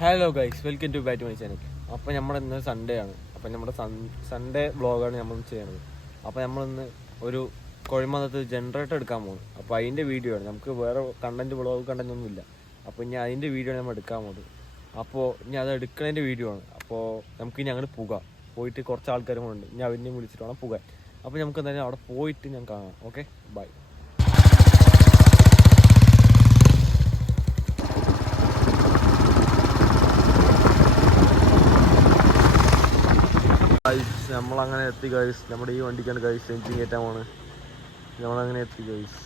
Hello guys, welcome to back to my channel. അപ്പോൾ നമ്മുടെ ഇന്ന് സൺഡേ ആണ്. അപ്പോൾ നമ്മുടെ സൺഡേ വ്ളോഗാണ് നമ്മൾ ചെയ്യണത്. അപ്പോൾ നമ്മളിന്ന് ഒരു കുഴമന്നത്ത് ജനറേറ്റർ എടുക്കാൻ പോകുന്നു. അപ്പോൾ അതിൻ്റെ വീഡിയോ ആണ്. നമുക്ക് വേറെ വ്ളോഗ് കണ്ടന്റ് ഒന്നുമില്ല. അപ്പോൾ ഇനി അതിൻ്റെ വീഡിയോ ആണ് നമ്മൾ എടുക്കാൻ പോകുന്നത്. അപ്പോൾ ഇനി അത് എടുക്കുന്നതിൻ്റെ വീഡിയോ ആണ്. അപ്പോൾ നമുക്ക് ഇനി അങ്ങോട്ട് പോയിട്ട് കുറച്ച് ആൾക്കാരും കൂടെ ഉണ്ട്. ഇനി അവരെയും വിളിച്ചിട്ട് വേണം പോകാൻ. അപ്പോൾ നമുക്ക് എന്തായാലും അവിടെ പോയിട്ട് ഞാൻ കാണാം. Okay, bye. നമ്മളങ്ങനെ എത്തി ഗൈസ്. നമ്മുടെ ഈ വണ്ടിക്കാണ് ഗൈസ് എഞ്ചിൻ കയറ്റാൻ പോണ്. നമ്മളങ്ങനെ എത്തി ഗൈസ്.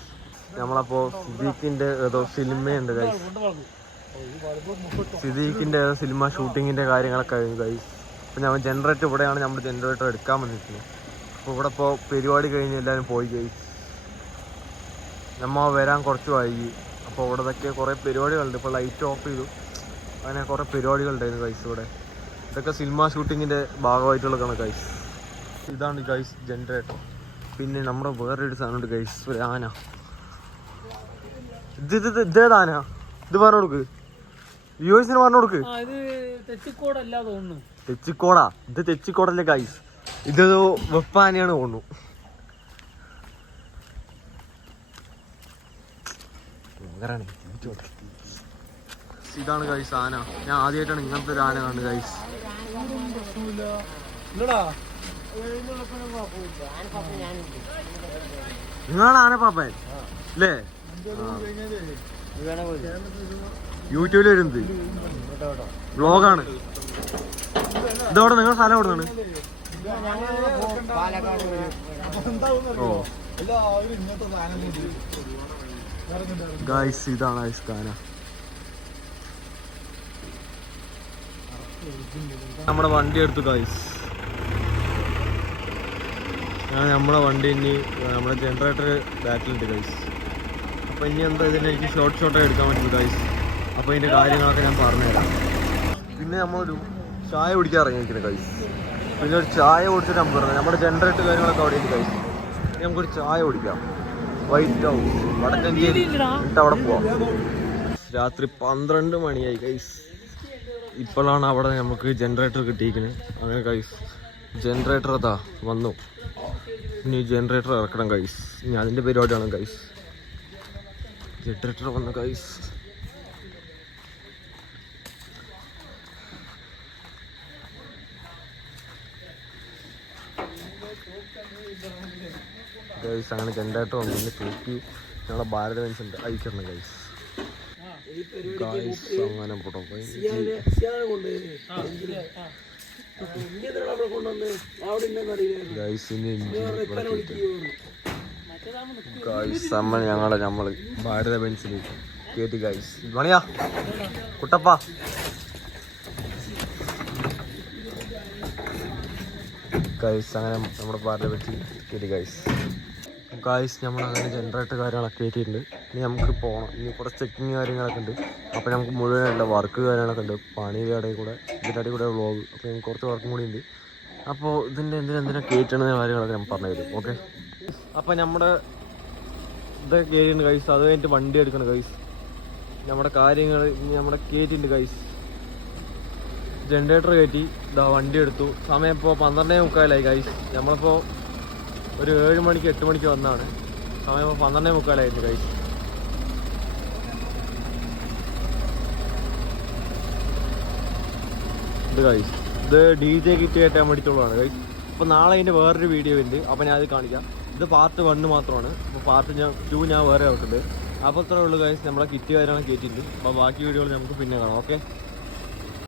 നമ്മളപ്പോൾ സിദ്ദീഖിൻ്റെ ഏതോ സിനിമയുണ്ട് ഗൈസ്. സിദ്ദീഖിൻ്റെ ഏതോ സിനിമ ഷൂട്ടിങ്ങിൻ്റെ കാര്യങ്ങളൊക്കെ കഴിഞ്ഞു ഗൈസ്. അപ്പോൾ നമ്മൾ ജനറേറ്റർ ഇവിടെയാണ് നമ്മൾ ജനറേറ്റർ എടുക്കാൻ വന്നിരിക്കുന്നത്. അപ്പോൾ ഇവിടെ ഇപ്പോൾ പരിപാടി കഴിഞ്ഞ് എല്ലാവരും പോയി ഗൈസ്. നമ്മൾ വരാൻ കുറച്ച് വൈകി. അപ്പോൾ ഇവിടെ ഇതൊക്കെ കുറേ പരിപാടികളുണ്ട്. ഇപ്പോൾ ലൈറ്റ് ഓഫ് ചെയ്തു. അങ്ങനെ കുറേ പരിപാടികളുണ്ടായിരുന്നു ഗൈസ് ഇവിടെ. ഇതൊക്കെ സിനിമ ഷൂട്ടിങ്ങിൻ്റെ ഭാഗമായിട്ടുള്ളതാണ് ഗൈസ്. ഇതാണ് ഗൈസ് ജനറേറ്റർ. പിന്നെ നമ്മുടെ വേറൊരു സാധനമുണ്ട് ഗൈസ്, ഒരു ആന. ഇതേതാന? ഇത് പറഞ്ഞു കൊടുക്ക്, വ്യൂവേഴ്സിന് പറഞ്ഞു കൊടുക്ക്. തെച്ചിക്കോടാ? ഇത് തെച്ചിക്കോടല്ലേ ഗൈസ്, ഇത് വെപ്പാനയാണ് തോന്നുന്നു. ഇതാണ് ഗൈസ് ആന. ഞാൻ ആദ്യമായിട്ടാണ് ഇങ്ങനത്തെ ഒരു ആന കണ്ടത് ഗൈസ്. നിങ്ങളാണ് ആനപ്പാപ്പൻ അല്ലേ? യൂട്യൂബിൽ വരുന്നത് വ്ളോഗാണ്. ഇതോടെ നിങ്ങൾ സ്ഥലം എവിടുന്നാണ്? ഓ ഗൈസ്, ഇതാണ് ഗൈസ് ആന. നമ്മുടെ വണ്ടി എടുത്തു ഗൈസ്. നമ്മളെ വണ്ടി ഇനി നമ്മുടെ ജനറേറ്റർ ബാറ്റിലുണ്ട് ഗൈസ്. അപ്പോൾ ഇനി എന്താ ഇതിന് എനിക്ക് ഷോർട്ടായി എടുക്കാൻ പറ്റുള്ളൂ ഗൈസ്. അപ്പോൾ ഇതിൻ്റെ കാര്യങ്ങളൊക്കെ ഞാൻ പറഞ്ഞുതരാം. പിന്നെ നമ്മളൊരു ചായ കുടിക്കാൻ ഇറങ്ങിയിരിക്കുന്നത് ഗൈസ്. പിന്നെ ഒരു ചായ കുടിച്ചിട്ട് നമുക്ക് പറഞ്ഞത് നമ്മുടെ ജനറേറ്റർ കാര്യങ്ങളൊക്കെ അവിടെ ഉണ്ട് ഗൈസ്. ഇനി നമുക്കൊരു ചായ കുടിക്കാം. വൈറ്റ് ഹൗസ് വടക്കഞ്ചേരി എന്നിട്ട് അവിടെ പോവാം. രാത്രി 12 മണിയായി ഗൈസ്. ഇപ്പോഴാണ് അവിടെ നമുക്ക് ജനറേറ്റർ കിട്ടിയിരിക്കുന്നത്. അങ്ങനെ ഗൈസ് ജനറേറ്റർ അതാ വന്നു. ഇനി ജനറേറ്റർ ഇറക്കണം ഗൈസ്. ഇനി അതിൻ്റെ പരിപാടിയാണ് ഗൈസ്. ജനറേറ്റർ വന്നു ഗൈസ്. ഗൈസ് അങ്ങനെ ജനറേറ്റർ വന്നു. ഇനി തൂക്കി ഞങ്ങളെ ഭാരത പെൻഷൻ അയക്കണം ഗൈസ്. ഗൈസ് അങ്ങനെ പോട്ടെ ഞങ്ങള് ഭാരത ബെൻസിൽ കേട്ടി ഗൈസ്. മണിയാ കുട്ടപ്പ ഗൈസ് അങ്ങനെ നമ്മുടെ ഭാരത ബെൻസിൽ കേട്ടി ഗൈസ്. ഗൈസ് നമ്മളങ്ങനെ ജനറേറ്റർ കാര്യങ്ങളൊക്കെ കയറ്റിയിട്ടുണ്ട്. ഇനി നമുക്ക് പോകണം. ഇനി കുറച്ച് ചെക്കിങ് കാര്യങ്ങളൊക്കെ ഉണ്ട്. അപ്പോൾ നമുക്ക് മുഴുവനുള്ള വർക്ക് കാര്യങ്ങളൊക്കെ ഉണ്ട്. പണിയുടെ ഇടയിൽ കൂടെ ഇതിൻ്റെ ഇടയിൽ കൂടെ വ്ളോഗ്. അപ്പോൾ നമുക്ക് കുറച്ച് വർക്കും കൂടി ഉണ്ട്. അപ്പോൾ ഇതിൻ്റെ എന്തിനാ കയറ്റണ കാര്യങ്ങളൊക്കെ ഞാൻ പറഞ്ഞു തരും. ഓക്കെ, അപ്പോൾ നമ്മുടെ ഇതൊക്കെ കയറ്റിയിട്ടുണ്ട് ഗൈസ്. അത് കഴിഞ്ഞിട്ട് വണ്ടി എടുക്കണം ഗൈസ്. നമ്മുടെ കാര്യങ്ങൾ ഇനി നമ്മുടെ കയറ്റിയിട്ടുണ്ട് ഗൈസ്. ജനറേറ്റർ കയറ്റി ഇതാ വണ്ടി എടുത്തു. സമയം ഇപ്പോൾ 12:45 ഗൈസ്. നമ്മളിപ്പോൾ ഒരു 7 മണിക്ക് 8 മണിക്ക് വന്നതാണ്. സമയം 12:45 ഗൈസ്. ഇത് ഗൈസ് ഇത് DJ കിറ്റ് കയറ്റാൻ വേണ്ടിയിട്ടുള്ളതാണ് ഗൈസ്. അപ്പോൾ നാളെ അതിൻ്റെ വേറൊരു വീഡിയോ ഉണ്ട്. അപ്പോൾ ഞാൻ അത് കാണിക്കാം. ഇത് പാർട്ട് 1 മാത്രമാണ്. അപ്പോൾ പാർട്ട് 2 ഞാൻ വേറെ ആയിട്ടുണ്ട്. അപ്പോൾ അത്രേ ഉള്ളൂ ഗൈസ്. നമ്മളെ കിറ്റ് കാര്യങ്ങളൊക്കെ കയറ്റിയിട്ടുണ്ട്. അപ്പോൾ ബാക്കി വീഡിയോകൾ നമുക്ക് പിന്നെ കാണാം. ഓക്കെ.